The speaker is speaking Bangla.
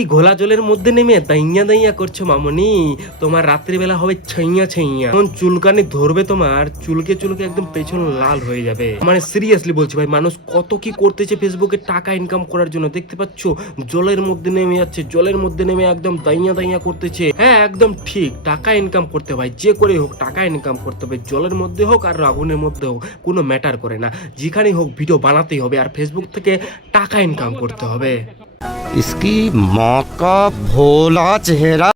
এই ঘোলা জলের মধ্যে নেমে দাইয়া দাইয়া করছো মামনি, তোমার রাত্রিবেলা হবে ছাইয়া ছাইয়া, এখন চুলকানি ধরবে, তোমার চুলকে চুলকে একদম পেছন লাল হয়ে যাবে। মানে সিরিয়াসলি বলছি ভাই, মানুষ কত কি করতেছে ফেসবুকে টাকা ইনকাম করার জন্য। দেখতে পাচ্ছ জলের মধ্যে নেমে যাচ্ছে, জলের মধ্যে নেমে একদম দাইয়া দাইয়া করতেছে। হ্যাঁ একদম ঠিক, টাকা ইনকাম করতে ভাই, যে করে হোক টাকা ইনকাম করতে হবে। জলের মধ্যে হোক আর আগুনের মধ্যে হোক কোনো ম্যাটার করে না, যেখানেই হোক ভিডিও বানাতেই হবে আর ফেসবুক থেকে টাকা ইনকাম করতে হবে। इसकी माँ का भोला चेहरा।